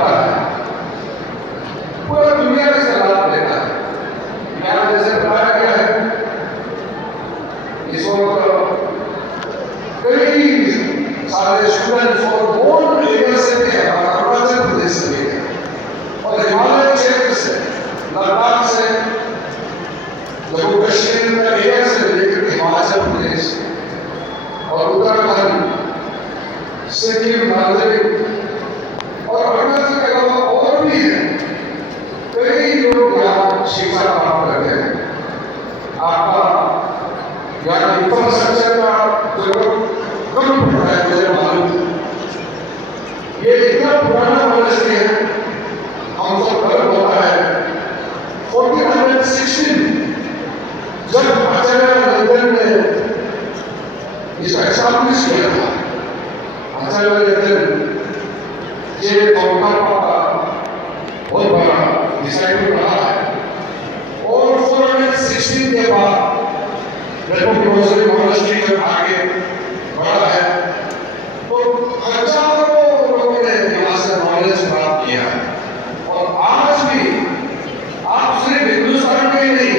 बांटा है, पूरा दुनिया में इसका लाभ लेता है। यहाँ जैसे बताया गया है, इस वक्त कई सारे स्टूडेंट्स और बोर्ड एरिया से भी है, अरुणाचल प्रदेश से भी है, और हिमालय क्षेत्र से, लद्दाख से, जम्मू कश्मीर का एरिया से लेकर हिमाचल प्रदेश और उत्तराखंड, सिक्किम, दार्जिलिंग और अरुणाचल के अलावा और भी है, कई लोग यहाँ शिक्षा प्राप्त करते हैं। आपका यहाँ इंफ्रास्ट्रक्चर का जरूरत कम पड़ता है, मुझे मालूम। ये इतना पुराना यूनिवर्सिटी है, हम सब गर्व होता है। 1416 जब आचार्य रंजन ने इसका एस्टैब्लिश किया था, आचार्य रंजन ये गौतम का बहुत बड़ा डिसाइपल रहा है, और 416 के बाद यूनिवर्सिटी जब आगे बढ़ा है तो हजारों लोगों ने यहाँ से नॉलेज प्राप्त किया है। और आज भी आप सिर्फ हिंदुस्तान में ही नहीं,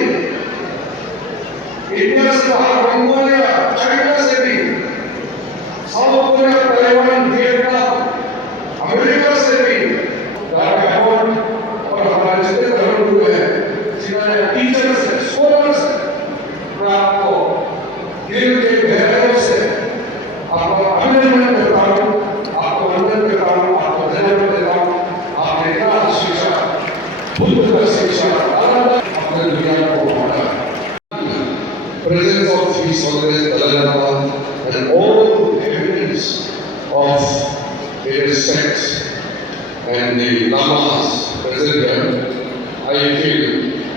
इंडिया से बाहर मंगोलिया, चाइना से भी, south Korea, Taiwan, Vietnam, America से भी और हमारे जितने धर्मगुरु हैं, जिन्होंने टीचर्स है, स्कॉलर्स है, मैं आपको दिल के गहराइयों से आपको अभिनंदन करता हूँ, आपको वंदन करता हूँ, आपको धन्यवाद देता हूँ। आपने इतना शिक्षा, बुद्ध का शिक्षा अपने दुनिया को बांटा। Presence of His Holiness Dalai Lama and all evidence of various sects and the lamas present here, I feel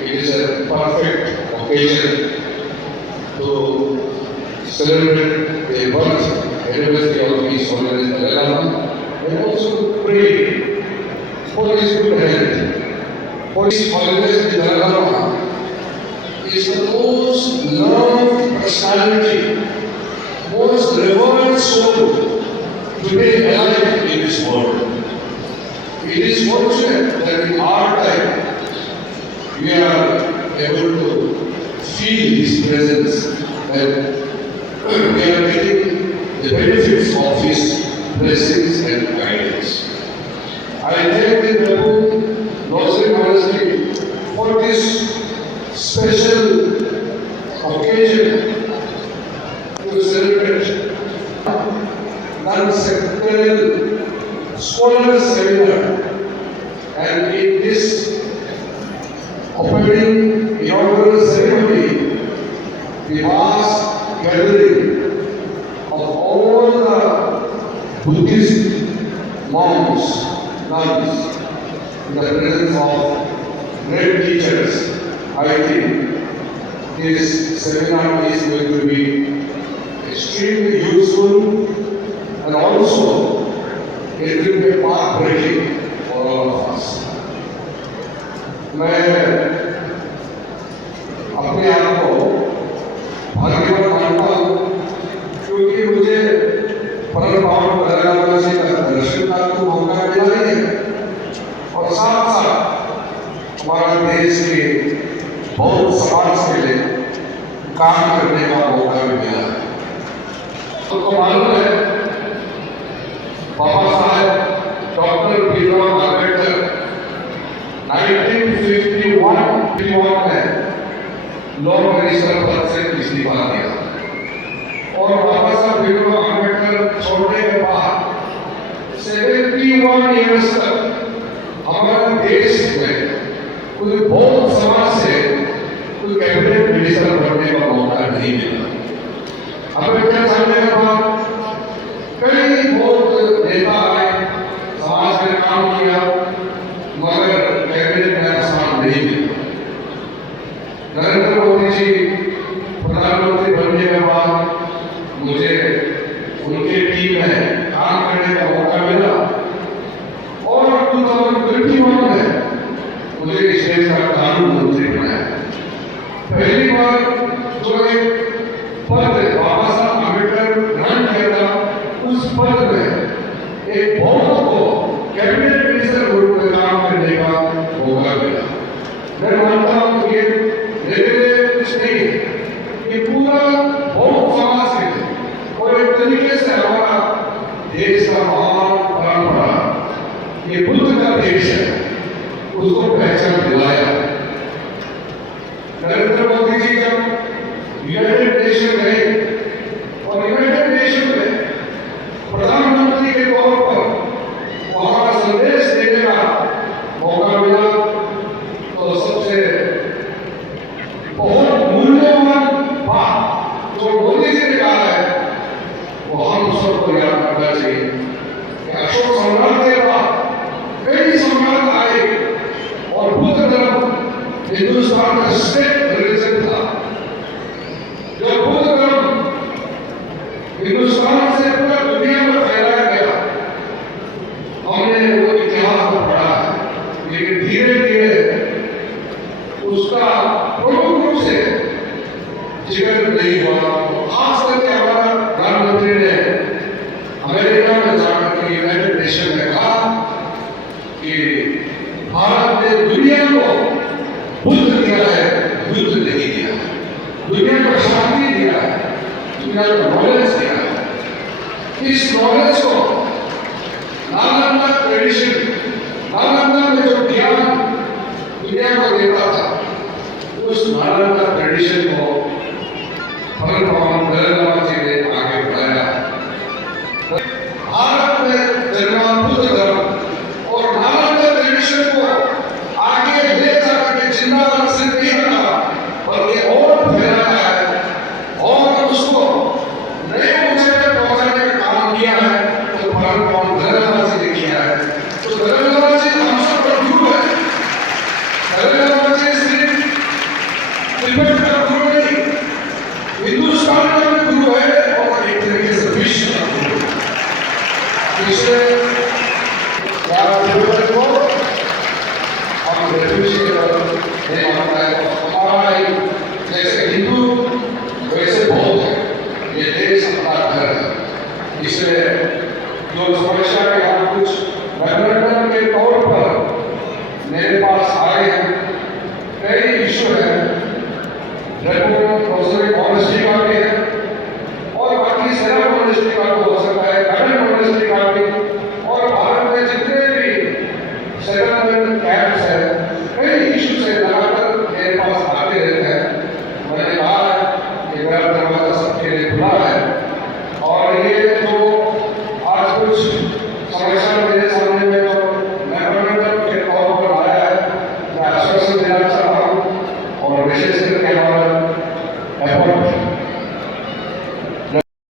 it is a perfect occasion to celebrate the birth anniversary of His Holiness Dalai Lama and also pray for his good health. For His Holiness Dalai Lama is the most loved personality, most revered soul today alive in this world. It is fortunate that in our time we are able to feel His presence and we are getting the benefits of His blessings and guidance. I thank the Prabhu Nozri University for this special occasion to celebrate non-sectarial scholars seminar, and in this opening inaugural ceremony, the vast gathering of all the Buddhist monks, nuns, in the presence of great teachers, I think this seminar is going to be extremely useful and also it will be path-breaking for all of us. मैं अपने आप को भाग्यवान मानता हूँ क्योंकि मुझे परम पावन दलाई लामा जी का दर्शन का तो मौका मिला ही है, और साथ साथ हमारा देश के बहुत समाज के लिए काम करने का मौका भी मिला है। आपको मालूम है बाबा साहेब डॉक्टर भीमराव अम्बेडकर 1951 में लॉ मिनिस्टर पद से इस्तीफा दिया, और बाबा साहब भीमराव अम्बेडकर छोड़ने के बाद 71 ईयर्स तक हमारे देश में कोई बहुत समाज से कोई कैबिनेट मिनिस्टर बनने का मौका नहीं मिला। अम्बेडकर साहब के बाद कई बहुत नेता आए, समाज में काम किया, मगर कैबिनेट में स्थान नहीं मिला। नरेंद्र मोदी जी प्रधानमंत्री बनने के बाद मुझे उनके टीम में काम करने का मौका मिला, और 2021 में मुझे इस देश का कानून मंत्री बनाया। पहली बार जो एक पद बाबा साहब अम्बेडकर ग्रहण मैं मानता हूं कि मेरे लिए कुछ नहीं है, ये पूरा बहुत समाज है और एक तरीके से हमारा देश का महान परंपरा ये बुद्ध का देश है, उसको पहचान दिलाया। नरेंद्र मोदी जी जब यूनाइटेड नेशन गए और यूनाइटेड नेशन में प्रधानमंत्री के तौर पर वहां का संदेश देने का मौका मिला, तो सबसे बहुत मूल्यवान बात जो मोदी जी ने कहा है वो हम सबको याद रखना चाहिए कि अशोक सम्राट के बाद कई सम्राट आए और बुद्ध धर्म हिंदुस्तान का स्टेट रिलीजन था। जो बुद्ध धर्म हिंदुस्तान से पूरा दुनिया में फैलाया गया, हमने वो इतिहास में पढ़ा है, लेकिन धीरे धीरे उसका प्रमुख रूप से जिक्र नहीं हुआ। खास करके हमारा प्रधानमंत्री ने अमेरिका में जाकर यूनाइटेड नेशन में कहा कि भारत ने दुनिया को बुद्ध दिया है, युद्ध नहीं दिया, दुनिया को शांति दिया है, दुनिया को नॉलेज दिया है। इस नॉलेज को नालंदा ट्रेडिशन, नालंदा में जो ज्ञान दुनिया को देता था, उस नालंदा ट्रेडिशन को नरेंद्र मोदी ने आगे बढ़ाया। भारत में जन्मा बुद्ध धर्म और नालंदा ट्रेडिशन को आगे ले जाकर के जिंदा से नहीं रखा, बल्कि और फैलाया है और उसको नए ऊंचाई पर पहुंचाने का काम किया है। तो नरेंद्र मोदी ने किया है। तो नरेंद्र मोदी हम सब पर गुरु है। नरेंद्र मोदी सिर्फ तिब्बत का गुरु नहीं, हिंदुस्तान का भी गुरु है और एक तरीके से विश्व का गुरु है। इसलिए को हम रेफ्यूजी के हमारा जैसे हिंदू वैसे बौद्ध है, ये देश हमारा घर है। इसलिए जो समस्या के हम कुछ मेमोरेंडम के तौर पर मेरे पास आए हैं, कई इशू है, मॉनेस्ट्री का भी है और बाकी सेना मॉनेस्ट्री का हो सकता है, गवर्नमेंट मॉनेस्ट्री का भी